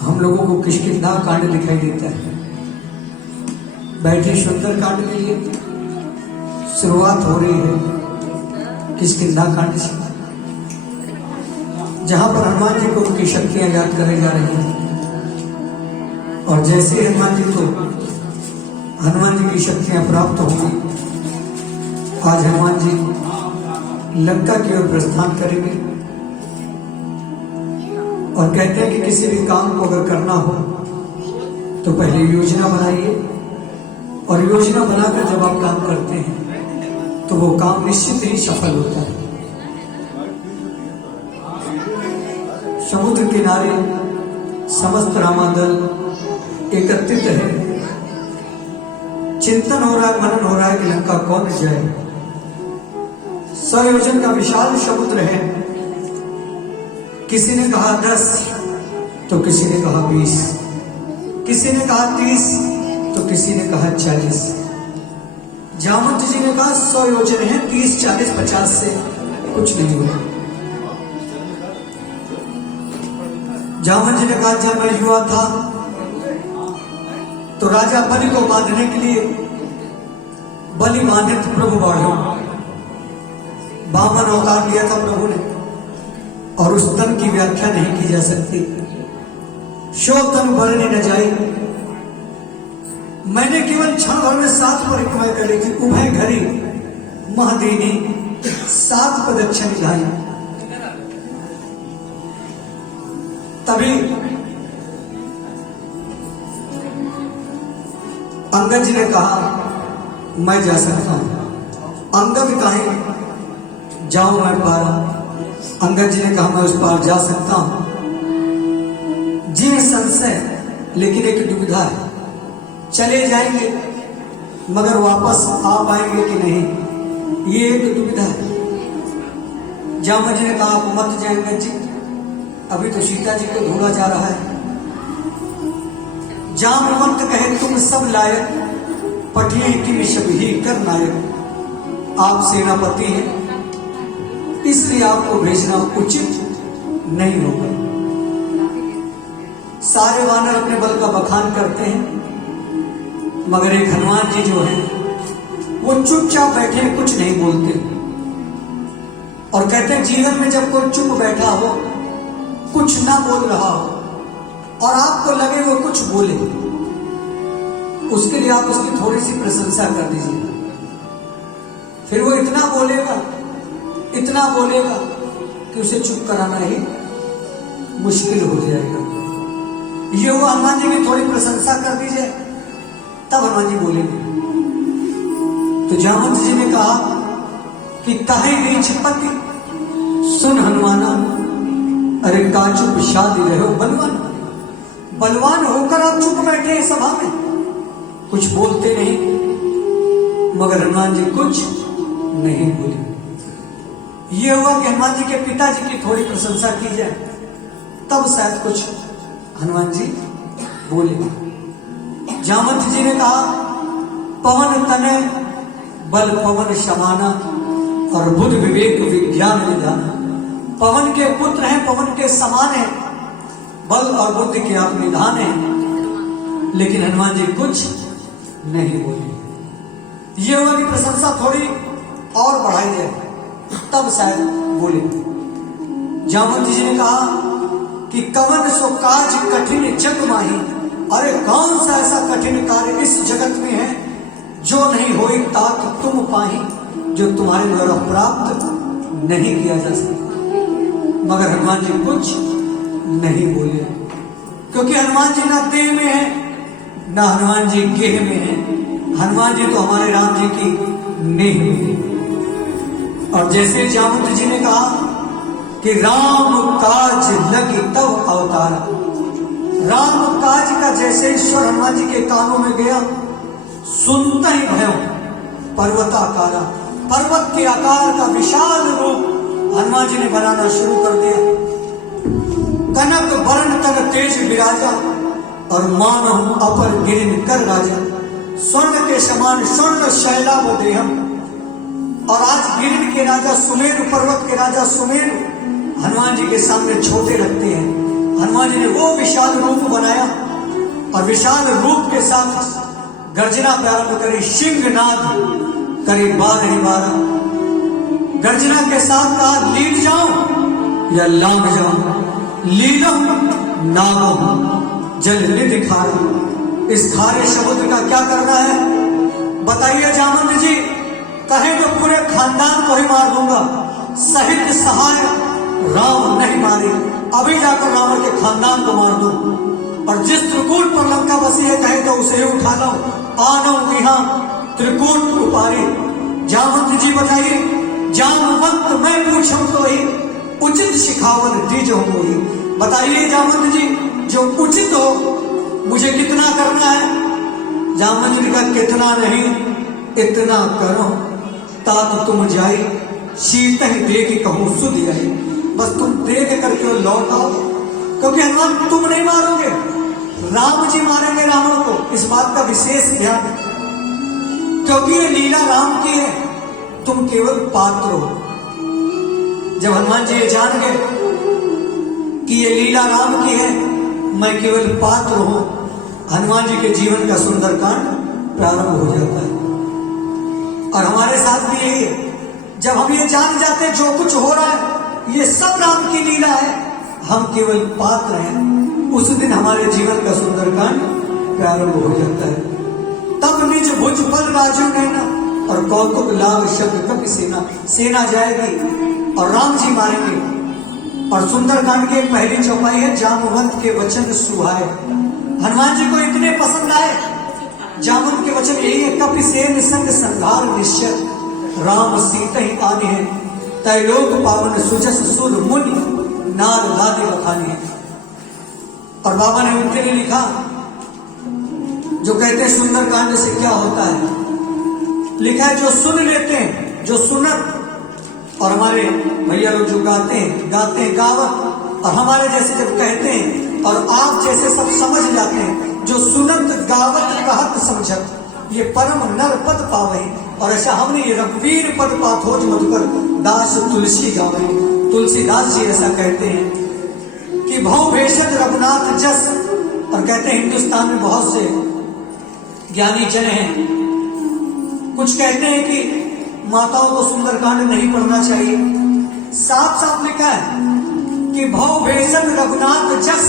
हम लोगों को किष्किंधा कांड दिखाई देता है। बैठे सुंदर कांड के लिए शुरुआत हो रही है किष्किंधा कांड से, जहां पर हनुमान जी को उनकी शक्तियां याद कराई जा रही हैं। और जैसे हनुमान जी को हनुमान जी की शक्तियां प्राप्त होंगी, आज हनुमान जी लंका की ओर प्रस्थान करेंगे और कहते हैं कि किसी भी काम को अगर करना हो तो पहले योजना बनाइए, और योजना बनाकर जब आप काम करते हैं तो वो काम निश्चित ही सफल होता है। समुद्र किनारे समस्त रामादल एकत्रित है, चिंतन हो रहा है, मनन हो रहा है कि लंका कौन जाए। 100 योजन का विशाल समुद्र है। किसी ने कहा 10 तो किसी ने कहा 20, किसी ने कहा 30 तो किसी ने कहा 40। जामवंत जी ने कहा 100 योजन है, 30, 40, 50 से कुछ नहीं हुआ। जामवंत जी ने कहा जब मैं युवा था तो राजा बलि को बांधने के लिए बलि बांधित प्रभु बाढ़ो वामन अवतार लिया था प्रभु ने, और उस तन की व्याख्या नहीं की जा सकती। शो तन भरने न जाए, मैंने केवल क्षण भर में 7 परिक्रमा करी थी। उभय घरी महदीनी 7 प्रदक्षिण ढाई। तभी अंगद जी ने कहा मैं जा सकता हूं। अंगद कहे जाऊं मैं पार। अंगद जी ने कहा मैं उस पार जा सकता हूं। जी संशय, लेकिन एक दुविधा है, चले जाएंगे मगर वापस आ पाएंगे कि नहीं, ये एक दुविधा है। जामवंत जी ने कहा आप मत जाएंगे जी, अभी तो सीता जी को ढूंढा जा रहा है। जामवंत कहे तुम सब लायक, पठिए कि सब ही कर नायक। आप सेनापति हैं, इसलिए आपको भेजना उचित नहीं होगा। सारे वानर अपने बल का बखान करते हैं, मगर एक हनुमान जी जो है वो चुपचाप बैठे हैं, कुछ नहीं बोलते। और कहते हैं जीवन में जब कोई चुप बैठा हो, कुछ ना बोल रहा हो, और आपको लगे वो कुछ बोले, उसके लिए आप उसकी थोड़ी सी प्रशंसा कर दीजिए। फिर वो इतना बोलेगा कि उसे चुप कराना ही मुश्किल हो जाएगा। ये वो हनुमान जी की थोड़ी प्रशंसा कर दीजिए, तब हनुमान जी बोलेंगे। तो जामवंत जी ने कहा कि ताहे नीच पति सुन हनुमाना, अरे का चुप शादी रहे हो बलवान। बलवान होकर आप चुप बैठे हैं सभा में, कुछ बोलते नहीं। मगर हनुमान जी कुछ नहीं बोले। ये हुआ कि हनुमान जी के पिताजी की थोड़ी प्रशंसा की जाए, तब शायद कुछ हनुमान जी बोले। जामवंत जी ने कहा पवन तने बल पवन समाना, और बुद्ध विवेक विज्ञान विधाना। पवन के पुत्र हैं, पवन के समान है, बल और बुद्धि के आप निधान हैं। लेकिन हनुमान जी कुछ नहीं बोले। ये हुआ कि प्रशंसा थोड़ी और बढ़ाई जाए, तब शायद बोले। जामवंत जी ने कहा कि कवन सो काज कठिन जग माही, अरे कौन सा ऐसा कठिन कार्य इस जगत में है जो नहीं होई तात तुम पाही, जो तुम्हारे द्वारा प्राप्त नहीं किया जा सकता। मगर हनुमान जी कुछ नहीं बोले, क्योंकि हनुमान जी ना देह में है, ना हनुमान जी गेह में है। हनुमान जी तो हमारे राम जी की नेह में है। और जैसे जामवंत जी ने कहा कि राम काज लगी तब अवतारा। राम काज का जैसे ईश्वर हनुमान जी के कानों में गया, सुनता ही भयो पर्वताकारा। पर्वत के आकार का विशाल रूप हनुमान जी ने बनाना शुरू कर दिया। कनक वर्ण तन तेज विराजा, और मान अपर गिरिन कर राजा। स्वर्ण के समान स्वर्ण शैलाभ देहम। और आज गिरिन के राजा सुमेरु, पर्वत के राजा सुमेरु हनुमान जी के सामने छोटे लगते हैं। हनुमान हनुमान जी ने वो विशाल रूप बनाया और विशाल रूप के साथ गर्जना प्रारंभ करी। सिंहनाद करी 12 गर्जना के साथ कहा, लील जाऊं या लांग जाऊं, लीलो नागो जल निधि खारा। इस खारे समुद्र का क्या करना है बताइए जामवंत जी। कहे तो पूरे खानदान को ही मार दूंगा, सहित सहाय राम नहीं मारे। अभी जाकर रावण के खानदान को मार दूं, और जिस त्रिकूट पर लंका बसी है कहे तो उसे ही उठा लो। आनो यहाँ त्रिकूट उपारी। जामवंत जी बताइए, जामवंत मैं पूछूं तो ही उचित शिखावत दीजो मोही। बताइए जामवंत जी, जो उचित हो मुझे कितना करना है। जामवंत जी का कितना नहीं, इतना करो तात तुम जाई, शीत ही दे के कहूं सुध आई। बस तुम देख करके लौट आओ, क्योंकि हनुमान तुम नहीं मारोगे, राम जी मारेंगे रावण को। इस बात का विशेष ध्यान, क्योंकि ये लीला राम की है, तुम केवल पात्र हो। जब हनुमान जी ये जान गए कि ये लीला राम की है, मैं केवल पात्र हूं, हनुमान जी के जीवन का सुंदरकांड प्रारंभ हो जाता है। और हमारे साथ भी यही है, जब हम ये जान जाते हैं जो कुछ हो रहा है ये सब राम की लीला है, हम केवल पात्र हैं, उस दिन हमारे जीवन का सुंदरकांड प्रारंभ हो जाता है। तब निज भुज पल राजू नैना और कौतुक लाभ शब्द कपि सेना। सेना जाएगी और राम जी मारेंगे। और सुंदरकांड की पहली चौपाई है, जामवंत के वचन सुहाए। हनुमान जी को इतने पसंद आए जामवंत के वचन, यही है, कपि सेन संग संहार निश्चय, राम सीता ही आने हैं, तैलोक पावन सुजस सुर मुनि नार लादे बखाने हैं। और बाबा ने उनके लिए लिखा, जो कहते हैं सुंदरकांड से क्या होता है, लिखा है जो सुन लेते हैं, जो सुनत, और हमारे भैया लोग जो गाते हैं गावत, और हमारे जैसे जब कहते हैं और आप जैसे सब समझ जाते हैं, जो सुनत गावत कहत समझत, ये परम नर पद पावे। और ऐसा हमने ये रघुवीर पद पाथोज मधुकर दास तुलसी गावे। तुलसीदास जी ऐसा कहते हैं कि भव भेषज रघुनाथ जस। और कहते हैं हिंदुस्तान में बहुत से ज्ञानी जन हैं, कुछ कहते हैं कि माताओं को सुंदरकांड नहीं पढ़ना चाहिए। साफ साफ लिखा है कि भव भेषज रघुनाथ जस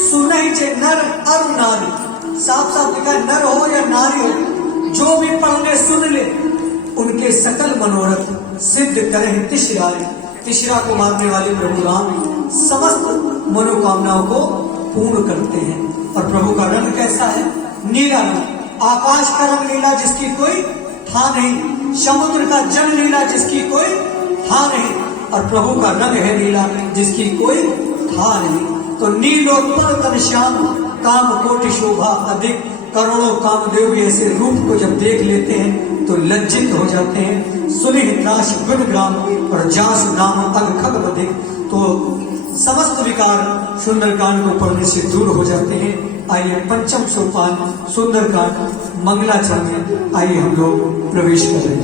सुनहि जे नर और नारी। साफ साफ लिखा है, नर हो या नारी हो, जो भी पढ़ने सुन ले उनके सकल मनोरथ सिद्ध करें तिशराय। तिशरा को मारने वाले प्रभु राम समस्त मनोकामनाओं को पूर्ण करते हैं। और प्रभु का रंग कैसा है, नीला रंग। आकाश का रंग नीला जिसकी कोई था नहीं, समुद्र का जल नीला जिसकी कोई था नहीं, और प्रभु का रंग है नीला जिसकी कोई था नहीं। तो नीलोत्पल तन श्याम काम कोटि शोभा अधिक। करोड़ों कामदेव भी ऐसे रूप को जब देख लेते हैं तो लज्जित हो जाते हैं। सुनि त्रास गुण ग्राम और जास नाम अग खग बधिक। तो समस्त विकार सुंदरकांड को पढ़ने से दूर हो जाते हैं। आइए पंचम सोपान सुंदरकांड मंगलाचरण में आइए हम लोग प्रवेश करें।